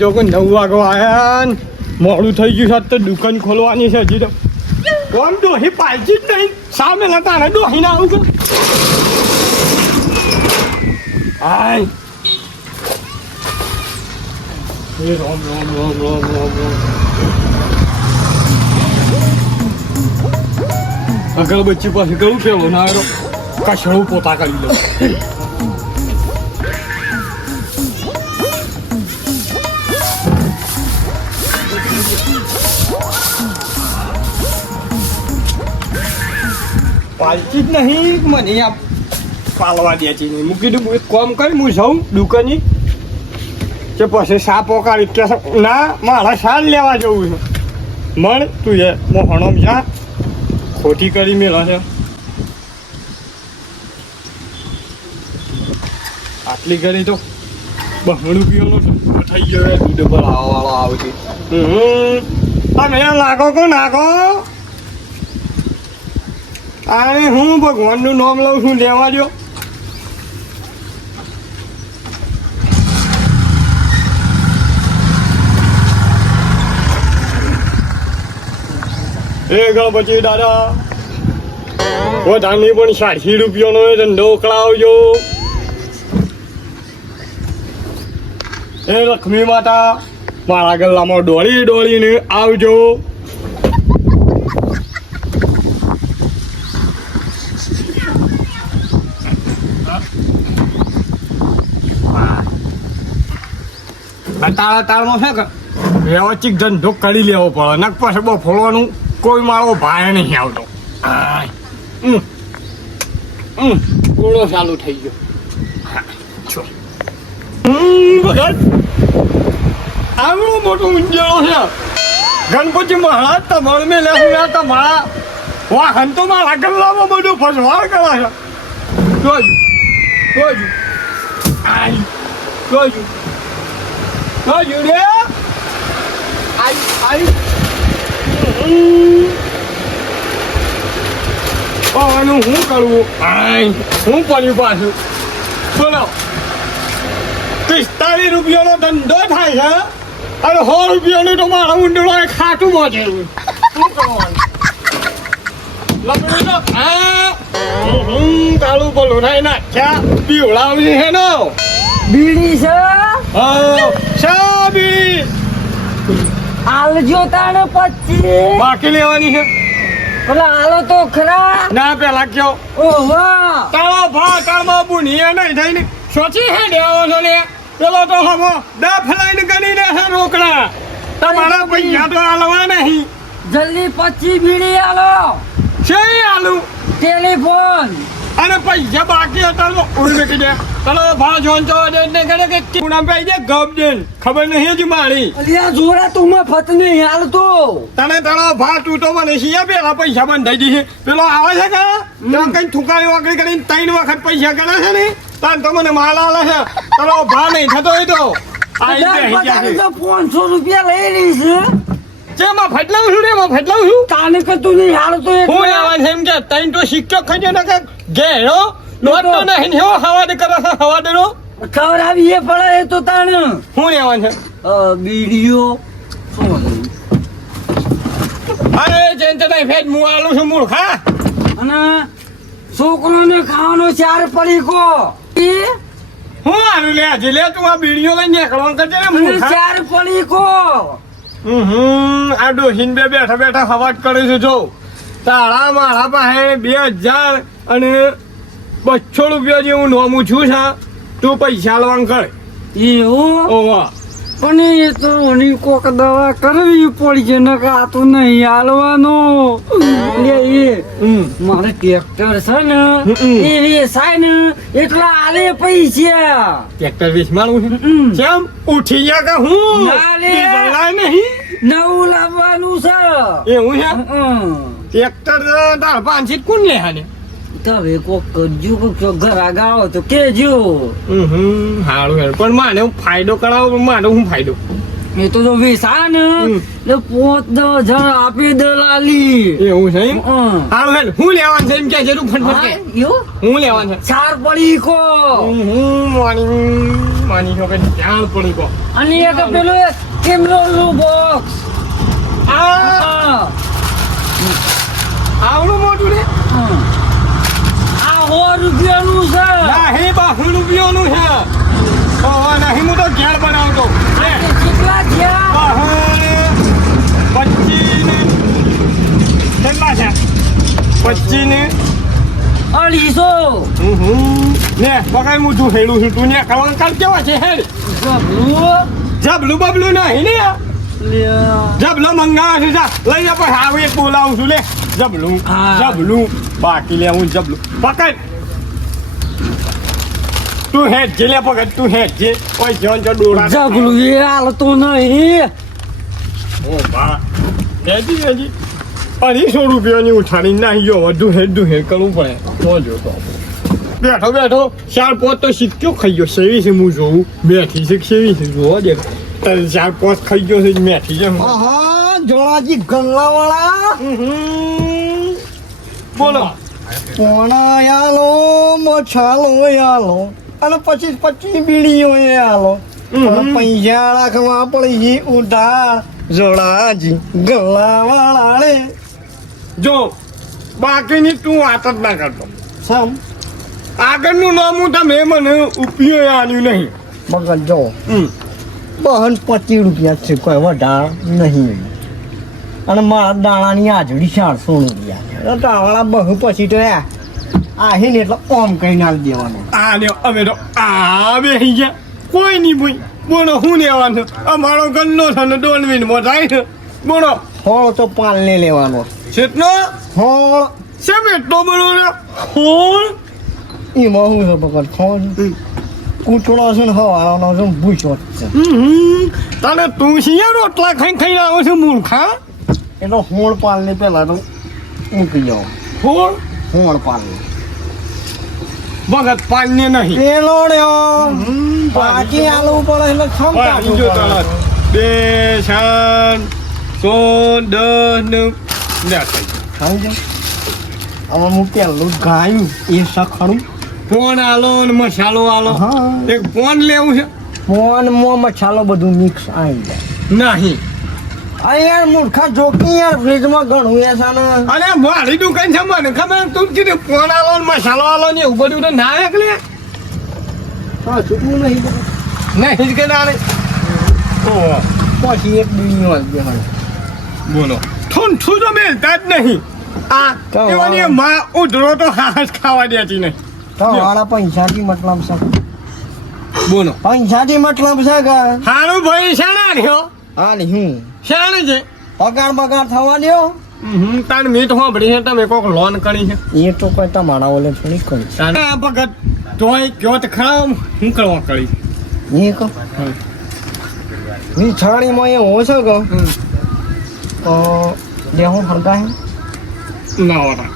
જો કોઈ 9 વાગવા આયા ને મોડું થઈ ગયું સાત તો દુકાન ખોલવાની છે હજી તો કોમ ડોહી પાલજી જ નહીં સામે લતા ને ડોહી ના આવું છું આય એ રોમ અગરબત્તી પાસે કયું કેવું ના આવ્યો કશળું પોતા કરી દઉં પાલતી જ નહીં મને આ પાલવા દે છે નહીં મૂકી દઉં એક કામ કરી હું જાઉં દુકાની કે પછી સા પોકાડી કે ના મારા સાર લેવા જવું છે મળ તું એ મોહણમ જા ખોટી કરી મેળા છે આટલી કરી તો બહણું પીવાનો થઈ ગયો દૂધ પર આવવાળો આવતી તમે લાગો કો નાખો આને હું ભગવાનનું નામ લઉં છું લેવા દો એ ગણપતિ દાદા વધારની પણ 60 રૂપિયાનો ધંધો કરાવજો એ લક્ષ્મી માતા મારા ગલ્લામાં દોડી દોડીને આવજો તાળમાં છે કે વ્યવસ્થિત ધંધો કરી લેવો પડે નક પછી બહુ ફોડવાનું કોઈ મારો ભાઈ નહીં આવતો પૂરો ચાલુ થઈ ગયો આવડો મોટો ઊંઝાળો છે ગણપતિ મહારાજ તમારે મેં લેવું તમારા વાહન તો મારા ગલ્લામાં બધું ફસવાર કરે છે જોયું રે આનું શું કરવું શું પડ્યું પાછું બોલો 45 રૂપિયાનો ધંધો થાય છે અને 100 રૂપિયાનું તો મારા ઊંડળો ખાટું પહોંચેલું શું કરવાનું લગડું તો કાળું બોલું નહીં નાખ્યા પીવડાવજી છે ને બીડી છે શા બીડી આલજો તાણે 25 બાકી લેવાની છે પેલા આલો તો ખરા ના પેલા કયો ઓહો તારો ભા તારમાં બુનીએ નહીં થઈને સોચી હે દેવો છો ને પેલો તો હમો ડફલાઈને ગણી દે છે રોકડા તમારા પૈસા તો આલવા નહીં જલ્દી 25 બીડી આલો છે આલુ ટેલિફોન અને પૈસા બાકી હતા તો ઉડી મૂકી દે પેલો ભા જોન ચો દે ને કરે કે કુણા પૈ દે ગપ દે ખબર નહીં જ મારી અલિયા જોરા તું મે ફત નહીં હાલતો તને તારો ભા તું તો મને શિયા પેલા પૈસા બંધાઈ દીધી પેલો આવે છે કે તો કઈ થુકારી વાકડી કરીને 3 વખત પૈસા કરે છે ને તાન તો મને માલ આલે છે તારો ભા નહીં થતો હોય તો આઈ દે તો 500 રૂપિયા લઈ લીસ જેમાં ફટલાવું છું રે માં ફટલાવું છું કાને કે તું નહીં હાલતો હું આવા છે એમ કે 3 તો સિક્કો ખાજો ને કે ઘેરો લોટ તો નહીં હો હવા દે કરે છે હવા દેનો ખવડાવી એ પડે એ તો તાણ હું લેવા છે બીડીઓ અરે જેન તે ફેટ હું આલું છું મૂર્ખા અને છોકરોને ખાવાનો 4 પડીકો હું આલું લે હજી લે તું આ બીડીઓ લઈને નીકળવાનું કરજે ને મૂર્ખા 4 પડીકો આ ડોહીન બે બેઠા બેઠા હવાજ કરે છે જો તારા મારા પાસે 2000 અને 200 રૂપિયા જેવું નોમું છું છે તું પૈસા લવાન કરે એવું ઓવા પણ એ તો ઓની કોક દવા કરવી પડી છે ને કે આ તો નહીં હાલવાનું લે એ મારે ટ્રેક્ટર છે ને એ વેસાય ને એટલા આલે પૈસા ટ્રેક્ટર વેચવાનું છે કેમ ઉઠી ગયા કે હું ના લે નહીં નવું લાવવાનું છે એવું છે ટ્રેક્ટર તાર 5 કોણ લે હાલે તમે કોક કરજો કે ઘર આગાવો તો કેજો સારું યાર પણ માને ફાયદો કરાવો માને શું ફાયદો એ તો જો વેસા ને એટલે 5-10 આપી દલાલી એવું છે સારું યાર હું લેવાનું છે એમ કે જરૂર ફટફટ કે એવું હું લેવાનું છે 4 પડી કો મોર્નિંગ માની છો કે ધ્યાન પડી ગયો અને એક પેલું કેમેરાનું બોક્સ આ આવડું મોટું ને આ 100 રૂપિયાનું છે નહીં 200 રૂપિયાનું છે નહીં હું તો ઘેર બનાવતો લે. કેટલા થયા 25 ને કેટલા છે 25 ને 250 ને પકડ હું તું હેડું છું તું ને કલંકાર કેવા છે હેડ જબલું બબલું નહીં ને જબલો મંગાવે છે જા લઈ જા પણ હાવ એક બોલાવું છું લે જબલું હા. જબલું બાકી લે હું જબલું પકડ તું હેડ જે લે પકડ તું હેડ જે ઓય જોન જો ડોળા જબલું એ હાલતો નહીં ઓ બા હેજી હેજી 250 રૂપિયાની ઉઠાડી નાખી ગયો વધુ હેડ કરવું પડે તો જોતો બેઠો બેઠો 4-5 તો સિક્ક્યો ખાઈ ગયો સેવી છે હું જોઉં બેઠી છે સેવી છે જોવા દે 4-5 ખાઈ ગયો છે મેઠી છે જોડાજી ગલ્લાવાળા બોલો પોણા યાલો મછાલો યાલો અને 25 બીડીઓ યાલો પણ પૈસા રાખવા પડી ગઈ ઉધાર જોડાજી ગલ્લાવાળા રે જો બાકીની તું વાત જ ના કરતો સમ આગળનું નામ હું તમે મને ઉપયોગ આલ્યું નહીં બગલ જો બહન 25 રૂપિયા છે કોઈ વધાર નહીં અને મારા દાણાની હાજરી 400 રૂપિયા દાવાળા બહુ પછી તો આહી ને એટલે ઓમ કહીને આલી દેવાનો આ લ્યો અમે તો આ બેસી ગયા કોઈ નહીં ભાઈ બોલો શું લેવાનું અમારો ગલ્લો છે ને ડોલવીનમાં થાય છે બોલો હોળ તો પાલને લેવાનો કેટલો હોળ શેમ એટલો બોલો ને હોળ એમાં શું છે બગલ ખોજ કૂટડો છે ને હવાળાનો છે ભૂસો છે તને તું શિયા રોટલા ખાઈને આવો છો મૂર્ખા એટલે હોળ પાલને પેલા તો મૂકી જાઓ હોળ હોળ પાલને ભગત પાનને નહીં પેલો રહ્યો પાછી આલવું પડે એટલે પાણી જો તને 2 6 10 ને લે થઈ સમજો હવે હું પેલું ગાયું એ સખડું ફોન આલો ને મસાલો આલો હા એક ફોન લેવું છે ફોનમાં મસાલો બધું મિક્સ આવી જાય નહીં આ યાર મૂર્ખા જોકી યાર ફ્રીજમાં ઘણું એ છે ને અરે મારી દુકાન છે મને ખબર તું કીધું ફોન આલો ને મસાલો આલો ને એવું બધું તો ના એકલે હા ચૂકવું નહીં નહીં જ કે ના નહીં પછી એક બીડી વાળી દેવાની બોલો ઠૂંઠું તો મેલતા જ નહીં આ તો એવાની માં ઉધરો તો હાથ ખાવા દેતી નહીં તો વાળા પૈસાથી મતલબ છે બોલો પૈસાથી મતલબ છે કે હારું ભાઈ શાણા રહ્યો હા ને હું શાણે છે પગાર બગાર થવા દ્યો તાર મીઠ સાંભળી છે તમે કોક લોન કરી છે એ તો કોઈ તમારા ઓલે થોડી કરી તારે આ ભગત તોય કયો તો ખરા હું કરવા કરી એ કહો ની છાણીમાં એ હોય છે કે તો દેહું ફરકાય ના વાળા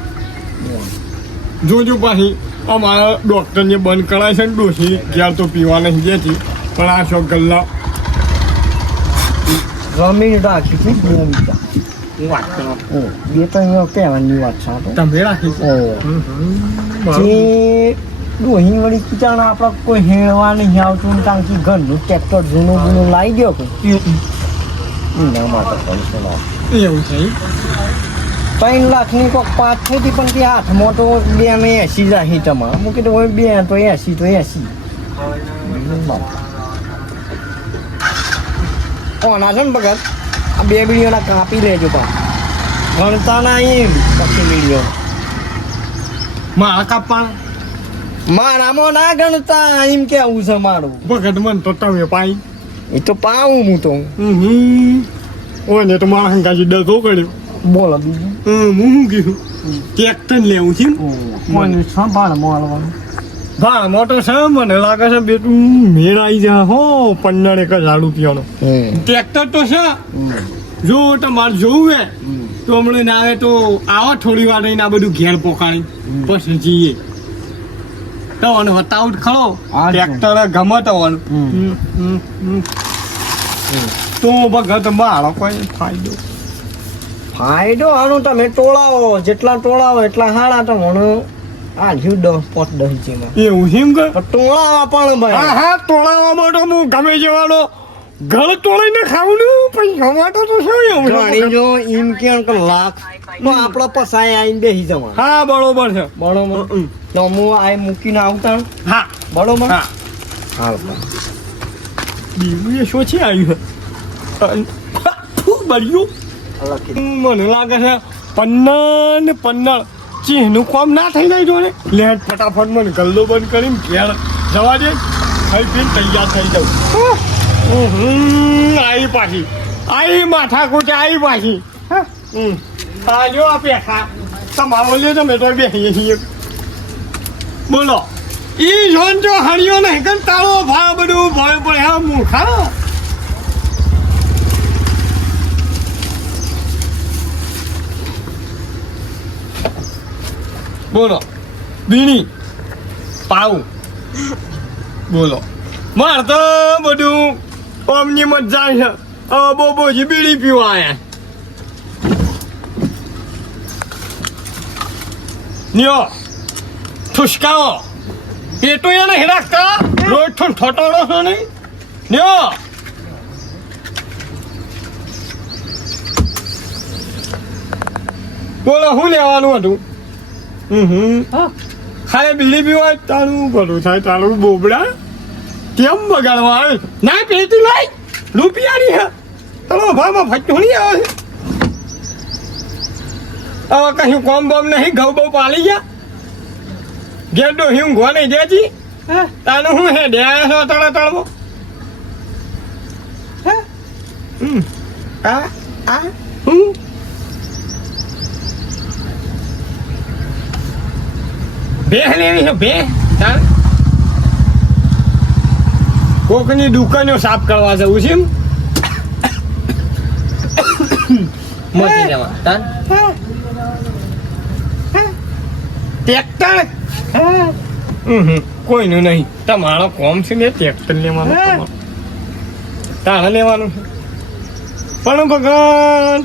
જોજો પાછી અમારા ડૉક્ટરને બંધ કરાય છે ને ડોસી ઘેર તો પીવા નહીં દેતી પણ આ શોખ ગલ્લા જમીન રાખી છે 2 મિનિટ હું વાત કરો બે તો અહીંયા કહેવાની વાત છે તમે રાખી છે જે ડોહી વળી કીચાણા આપણે કોઈ હેળવા નહીં આવતું ને કારણ કે ઘરનું ટ્રેક્ટર જૂનું લાવી ગયો કે એના માટે પૈસો લાવ એવું છે 3 લાખની કોઈક 5 થઈ હતી પણ તે હાથમાં તો 2 ને 80 જાય તમારે હું કીધું હોય 2 તો 80 ઓના છે ને ભગત આ 2 બીડીઓના કાપી લેજો પણ ગણતા ના એમ પછી બીડીઓ મારા કાપણ મારામાં ના ગણતા એમ કેવું છે મારું ભગત મન તો તમે પાઈ એ તો પાવું હું તો ઓય ને તો મારા હંગાજી ડગો કર્યો બોલો બીજું હું શું કીધું ટ્રેક્ટર લેવું છે મને સંભાળ મળવાનું ભા મોટો છે મને લાગે છે બેટું મેળ આવી જા હો 15,000 રૂપિયાનો ટ્રેક્ટર તો છે જો તમારે જોવું હે તો હમણાં ના આવે તો આવો થોડી વાર રહીને આ બધું ઘેર પોકાડી પછી જઈએ તવન વતાઉટ ખરો ટ્રેક્ટર ગમે તવન તો ભગત મારો કોઈ ફાયદો આનો તમે ટોળાવો જેટલા ટોળાવો એટલા હાડા તમને આ જ્યું 10 છે એમાં. એવું છે એમ કે પણ ટોળામાં પણ ભાઈ હા હા તોડાવવા માટે હું ગમે જવાનો ગળ તોડીને ખાવું ને પૈસા માટે તો શું એવું ઘણી જો એમ કે લાખ તો આપણા પસાય આવીને બેસી જવાનું. હા બરોબર છે બરોબર તો હું આ મૂકીને આવતા હા બરોબર હા હાલ બીજું એ શું છે આવ્યું બળ્યું મને લાગે છે પન્ના ને પન્ના ચીહનું કામ ના થઈ જાય જો ને લેટ ફટાફટ મને ગલ્લો બંધ કરીને ઘેર જવા દે ખાઈ પીને તૈયાર થઈ જાઉં આવી પાછી આવી માથા કૂટે આવી પાછી હા જો આ પેખા તમારો લે તમે તો બેસીએ છીએ બોલો ઈ જોન જો હળિયો નહીં કે તારો ભાવ બધું ભય પડે હા મૂર્ખા બોલો બીણી પાઉ બોલો માર તો બધું ઓમની મજા છે બોજી બીડી પીવા આયા ન્યો ઠુસકાઓ પેટો એ નહીં રાખતા રોજ ઠોટોડો છો નહીં ન્યો બોલો શું લેવાનું હતું ખાલી બીડી પીવા તારું ભલું થાય તારું બોબડા કેમ બગાડવા આવે ના પેટી લાઈ રૂપિયાની હે તારો ભાવમાં ફટોણી આવે છે હવે કશું કોમ બોમ નહીં ઘઉં બહુ પાલી ગયા ગેડો હું ઘો નહીં દેતી તાનું હું હે ડે છો તળા તળવો હું ભેહ લેવી છે ભેહ તાર કોકની દુકાનો સાફ કરવા જવું છે એમ મચી જવા તાન ટ્રેક્ટર કોઈનું નહીં તમારો કોમ છે ને ટ્રેક્ટર લેવાનું તમારું તારે લેવાનું છે પણ ભગવાન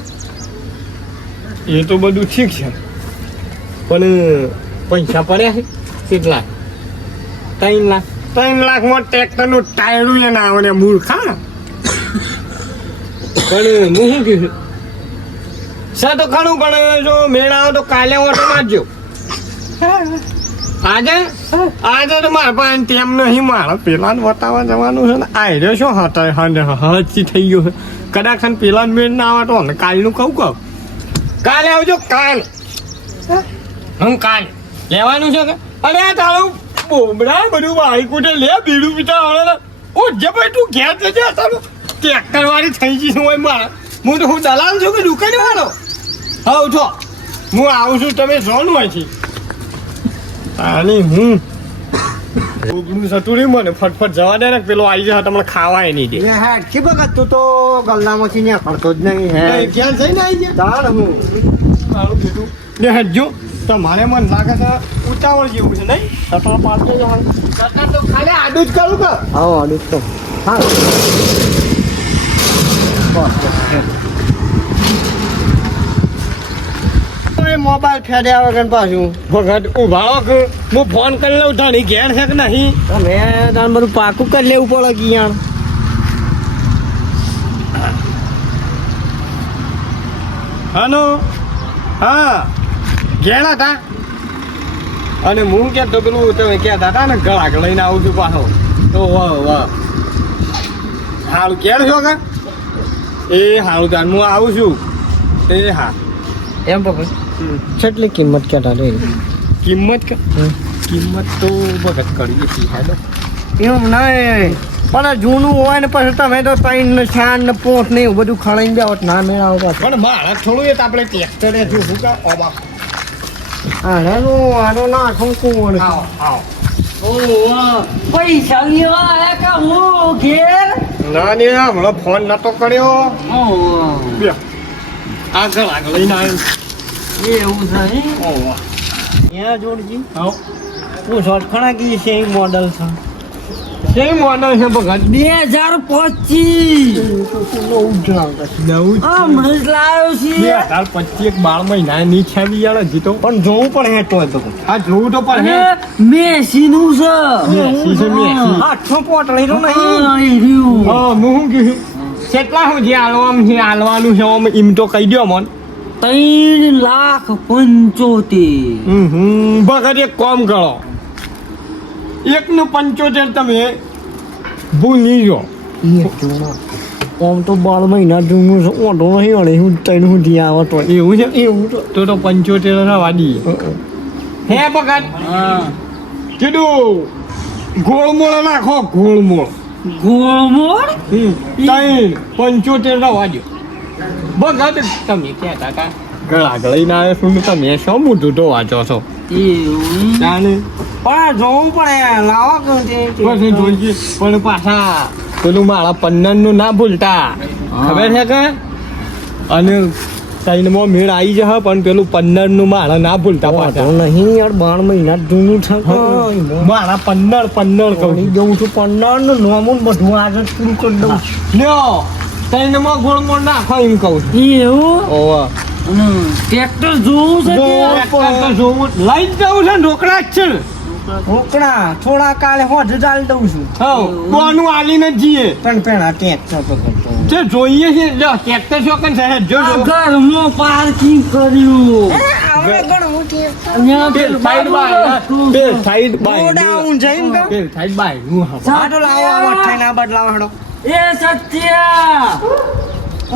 એ તો બધું ઠીક છે પણ પૈસા પડ્યા છે કેટલા 3 લાખ 3 લાખમાં ટ્રેક્ટરનું ટાયરું એ ના આવે મૂર્ખા પણ હું શું કીધું સર તો ઘણું પણ જો મેળ આવે તો કાલે ઓટો મારજો આજે તો મારા પાસે તેમ નહીં મારા પેલા વટાવા જવાનું છે ને આયરો શું હચી થઈ ગયો છે કદાચ પેલા મેળ ના આવે તો અમે કાલનું કહું કાલે આવજો કાલ હું કાલ લેવાનું છે કે અરે આ તારું બોબડા બધું વાળી કુટે લે બીડું પીતા આવડે ઓ જે ભાઈ તું ઘેર જજે તારું ટ્રેક્ટર વાળી થઈ જઈશ હોય મારા હું તો હું દલાલ છું કે દુકાને વાળો હા ઉઠો હું આવું છું તમે સોનું હોય છે આની હું ઉગડું સતુરી મને ફટફટ જવા દે ને પેલો આવી જાય તમને ખાવાય નહીં દે હેડ કે બગા તું તો ગલ્લામાંથી ને કરતો જ નહીં હે ક્યાં જઈને આવી ગયા તાણ હું મારું બેટું ને હટજો તમારે મન લાગે છે ઉતાવળ જેવું છે નહીં સટલ પાડતો જવાનું સટલ તો ખાલી આડું જ કરું કે આવો આડું તો હા મોબાઈલ ફેર્યા વગર પાછું ભગત ઉભાળો કે હું ફોન કરી લઉં તાણી ઘેર છે કે નહીં તમે તાર બધું પાકું કરી લેવું પડે કે યાર હાલો હા ઘેર હતા અને હું ક્યાં તો પેલું તમે ક્યાં હતા ને ગળાક લઈને આવું છું પાછો તો વાહ વાહ હારું ઘેર છો કે એ હારું તાર હું આવું છું એ હા એમ પકડ કેટલી કિંમત કહેતા રે કિંમત કે કિંમત તો ભગત કરીએ છીએ હાલો એમ નહીં પણ જૂનું હોય ને પછી તમે તો 3 ને 4 ને 5 ને એવું બધું ખણાઈને બે ના મેળાવતા પણ મારા થોડું એ તો આપણે ટ્રેક્ટરે જો શું કા ઓબા આનો ના ખંકું આવો આવો પૈસા લેવા આયા કે હું ઘેર ના ને હમણાં ફોન નતો કર્યો બે આગળ આગળ લઈને આવ્યો એવું છે ઓવા ત્યાં જોડજી આવો હું શોર્ટ ખણા ગઈ છે એ મોડલ છે કેમ મોડલ છે ભગત 2025 નવું હમણાં જ લાવ્યો છે 2025 એક 12 મહિનાની છે બિયાળ હજી તો પણ જોવું પણ હે તોય તો આ જોવું તો પણ હે અને મેસીનું છે મેસી છે, મેસી. આઠસો પોટલી તો નહીં હા, એ રહ્યું. હા હું શું કીધું કેટલા સુધી હાલવાનું છે આમ એમ તો કહી દો મન 3,75,000. ભગત એક કામ કરો એકનું 75 તમે ભૂલી ગયો આમ તો 12 મહિના જૂનું છે ઓટો નહીં વળે હું તૈન સુધી આવે તો એવું છે એવું તો તો 75 થવા દઈએ હે ભગત હા. કીધું ગોળમોળ નાખો ગોળમોળ ગોળમોળ? 75 રવા દો ભગત તમે કહેતા હતા ગળા ગળી ના શું તમે શું મોટું તો વાંચો છો એવું. જાણે પણ જોવું પડે લાવો પછી જોઈએ પણ પાછા પેલું મારા પન્નરનું ના ભૂલતા ખબર છે કે અને ત્રણમાં મેળ આવી જશે પણ પેલું 15નું મારા ના ભૂલતા પાછા નહીં યાર 12 મહિના જૂનું છે મારા 15 કહું કહી દઉં છું 15 નું નોમું બધું આજે જ પૂરું કરી દઉં લ્યો ત્રણમાં ગોળમોળ નાખો એમ કહું છું એવું? ઓવા ટ્રેક્ટર જોવું છે કે? લઈ જ જવું છે ને ઢોકળા જ છે ને રોકડા થોડા કાલે હોજ ચાલી દઉં છું હવ કોનું આલીને જ જઈએ પણ પેલા ટેક છે તો કરતો જે જોઈએ છે જો ટ્રેક્ટર શોકન છે જો આ ઘરમાં પાર્કિંગ કર્યું. આપણે ઘણું અહીંયા પેલ પેલું સાઈડ બાજુ બાય રસ્તું પેલ છે. સાઈડ બાય ગોડાઉન જઈને કા પેલ સાઈડ બાય હું હા આટો લાવો આ મઠાઈના બદલાવા હેડો એ સત્યા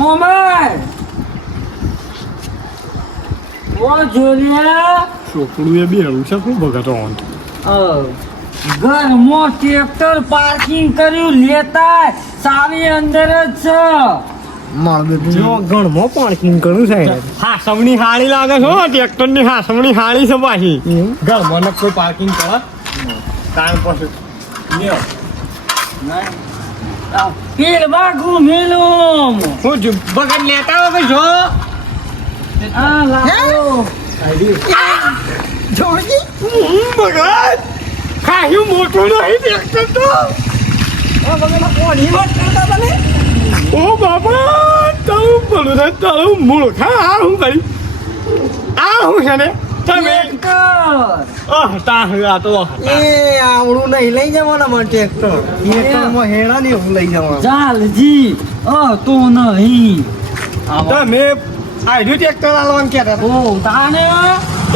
ઓમર ઓ જોલિયા છોકરું એ બેરું છે શું ભગતો ઘરમાં ટ્રેક્ટર પાર્કિંગ કર્યું લેતા સાવી અંદર જ છે. માર બેટું જો ઘણમાં પાર્કિંગ કરું છે હાસમણી હાળી લાગે છે ટ્રેક્ટર ની હાસમણી હાળી છે પાછી ઘરમાં ન કોઈ પાર્કિંગ કરે ટાઈમ પછી લ્યો પેલ બાગુ મેલું હું જ ભગત લેતા હો કે જો આ લાવો જોડી ભગત ખાયું મોટું નહીં ટ્રેક્ટર તો કોની વાત કરતા તને ઓ બાપા તારું બોલું ને તારું મૂળખા આ હું કરી આ હું છે ને તમે તા આ તો એ આવડું નહીં લઈ જવાના માં ટ્રેક્ટર ટ્રેક્ટરમાં હેડા ને એવું લઈ જવાનું ચાલજી તો નહીં તમે આઈડ્યુ ટ્રેક્ટર આલવાનું કહેતા હતા. ઓ તાને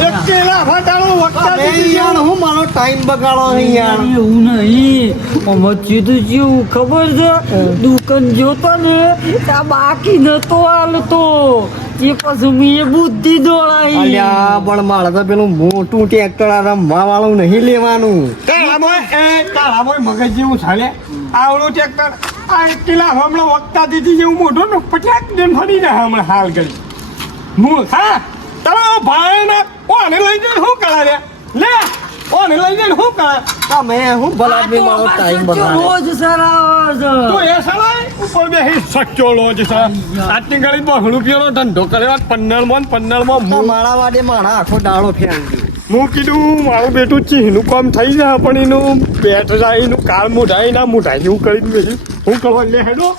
એક કેલા ફટાડો વખતા અબે યાર હું મારો ટાઈમ બગાડો નહીં યાર એવું નહીં વચ્ચે તો જેવું ખબર છે દુકાન જોતો ને ત્યાં બાકી નતો હાલતો એ પછી મેં બુદ્ધિ દોડાઈ અલ્યા પણ મારે તો પેલું મોટું ટ્રેક્ટર આ રમવા વાળું નહીં લેવાનું તારામાં મગજ જેવું ચાલે આવડું ટ્રેક્ટર આ એક કિલા હમણાં વખતા દીધી જેવું મોટું ને પચાક દિન ફરી જાય હમણાં હાલ કરી મૂળખા તારો ભાઈ ને ઓને લઈ જઈને શું કરે લે ઓને લઈ જઈને શું કરે તમે હું ભલા આદમી મારો ટાઈમ બગાડે રોજ સરાવ તો એ સવાય ઉપર બેહી સચ્ચો લો છે સર આટલી ઘડી 10 રૂપિયાનો ધંધો કર્યો 15 માં મારા વાડે મારા આખો દાડો ફેરવી હું કીધું મારું બેટું ચીહનું કામ થઈ જાય પણ એનું બેઠ જાય એનું કાળ મોઢાય ના મોઢાય એવું કરીને બેસી હું કરવા લે હેડો